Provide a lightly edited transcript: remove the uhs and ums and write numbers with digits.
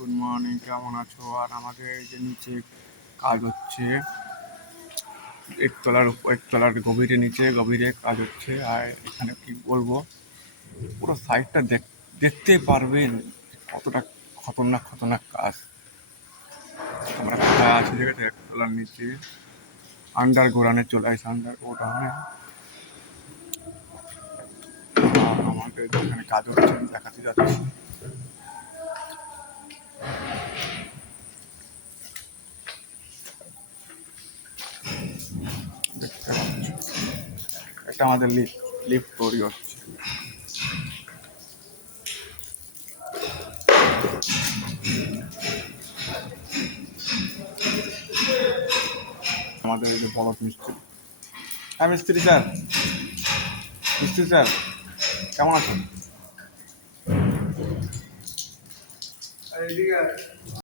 Good morning, কেমন আছো? আর আমাদের এই যে নিচে কাজ হচ্ছে, একতলার গভীরে কাজ হচ্ছে। আর এখানে কি বলবো, পুরো সাইডটা দেখতেই পারবেন কতটা খতরনাক খতরনাক কাজ। আমরা কোথায় আছি দেখেছি, একতলার নিচে আন্ডার গোডাউনে চলে আসে, আন্ডার গোডাউনে। আর আমাদের যেখানে কাজ হচ্ছে দেখাতে যাচ্ছি। দেখতে পাচ্ছ, এটা আমাদের লিফট তৈরি হচ্ছে। আমাদের এই যে বড় মিস্ত্রি, হ্যাঁ মিস্ত্রি স্যার কেমন আছেন?